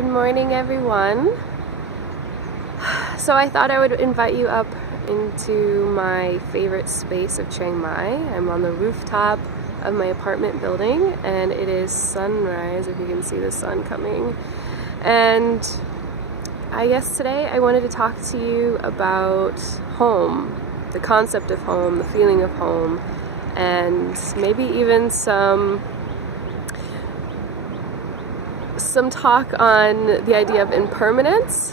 Good morning, everyone. So I thought I would invite you up into my favorite space of Chiang Mai. I'm on the rooftop of my apartment building and it is sunrise, if you can see the sun coming. And I guess today I wanted to talk to you about home, the concept of home, the feeling of home, and maybe even some talk on the idea of impermanence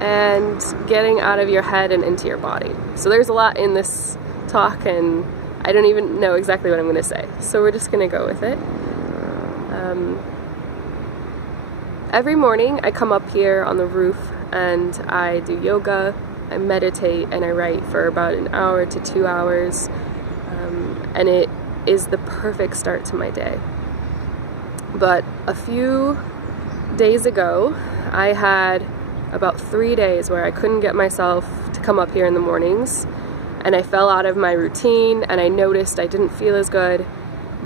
and getting out of your head and into your body. So there's a lot in this talk and I don't even know exactly what I'm going to say. So we're just going to go with it. Every morning I come up here on the roof and I do yoga, I meditate, and I write for about an hour to 2 hours. And it is the perfect start to my day. But a few days ago, I had about 3 days where I couldn't get myself to come up here in the mornings, and I fell out of my routine, and I noticed I didn't feel as good.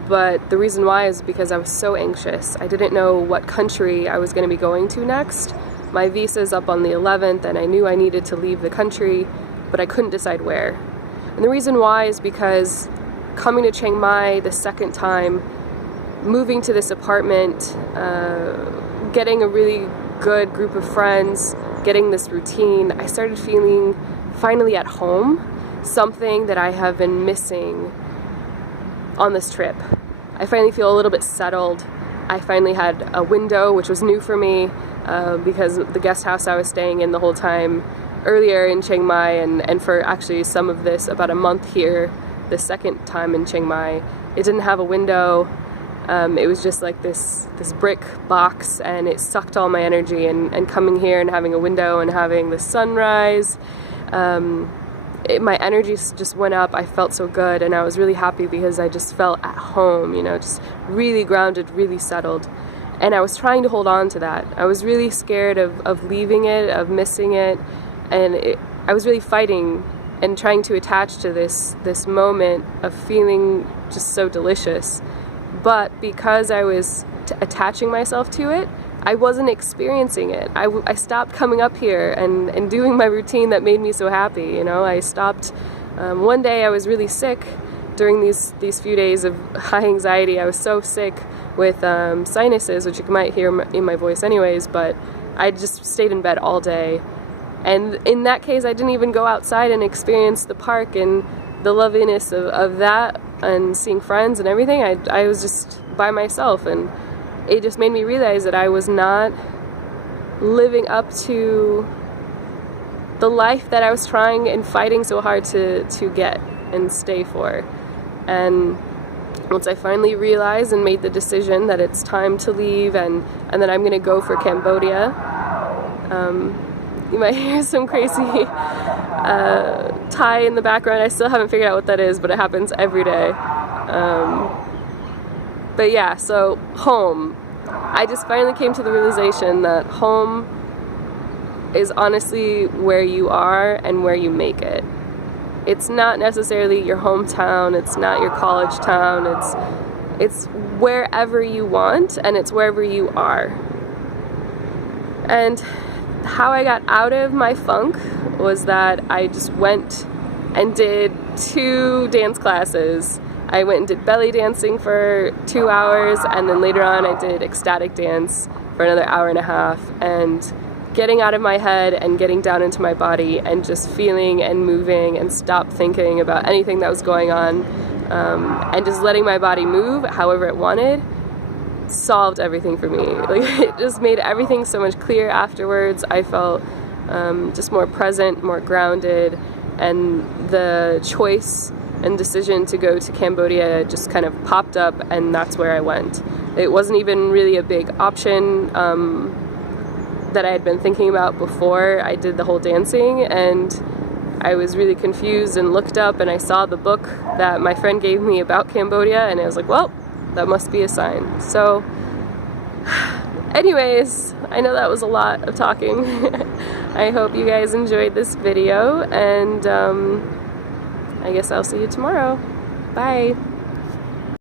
But the reason why is because I was so anxious. I didn't know what country I was going to be going to next. My visa's up on the 11th, and I knew I needed to leave the country, but I couldn't decide where. And the reason why is because coming to Chiang Mai the second time, moving to this apartment, getting a really good group of friends, getting this routine, I started feeling finally at home, something that I have been missing on this trip. I finally feel a little bit settled. I finally had a window, which was new for me because the guest house I was staying in the whole time earlier in Chiang Mai, and for actually some of this, about a month here, the second time in Chiang Mai, it didn't have a window. It was just like this brick box, and it sucked all my energy, and coming here and having a window and having the sunrise, my energy just went up. I felt so good, and I was really happy because I just felt at home, just really grounded, really settled. And I was trying to hold on to that. I was really scared of leaving it, of missing it, and I was really fighting and trying to attach to this moment of feeling just so delicious. But because I was attaching myself to it, I wasn't experiencing it. I stopped coming up here and doing my routine that made me so happy. I stopped. One day I was really sick during these few days of high anxiety. I was so sick with sinuses, which you might hear in my voice anyways, but I just stayed in bed all day. And in that case, I didn't even go outside and experience the park and the loveliness of that and seeing friends and everything. I was just by myself, and it just made me realize that I was not living up to the life that I was trying and fighting so hard to get and stay for. And once I finally realized and made the decision that it's time to leave and that I'm gonna go for Cambodia, you might hear some crazy Thai in the background. I still haven't figured out what that is, but it happens every day. But yeah, so home. I just finally came to the realization that home is honestly where you are and where you make it. It's not necessarily your hometown, it's not your college town, it's wherever you want, and it's wherever you are. And how I got out of my funk was that I just went and did 2 dance classes. I went and did belly dancing for 2 hours, and then later on I did ecstatic dance for another hour and a half, and getting out of my head and getting down into my body and just feeling and moving and stop thinking about anything that was going on, and just letting my body move however it wanted solved everything for me. It just made everything so much clearer afterwards. I felt just more present, more grounded, and the choice and decision to go to Cambodia just kind of popped up, and that's where I went. It wasn't even really a big option that I had been thinking about before I did the whole dancing, and I was really confused and looked up and I saw the book that my friend gave me about Cambodia, and I was like, well, that must be a sign. So anyways, I know that was a lot of talking. I hope you guys enjoyed this video, and I guess I'll see you tomorrow. Bye.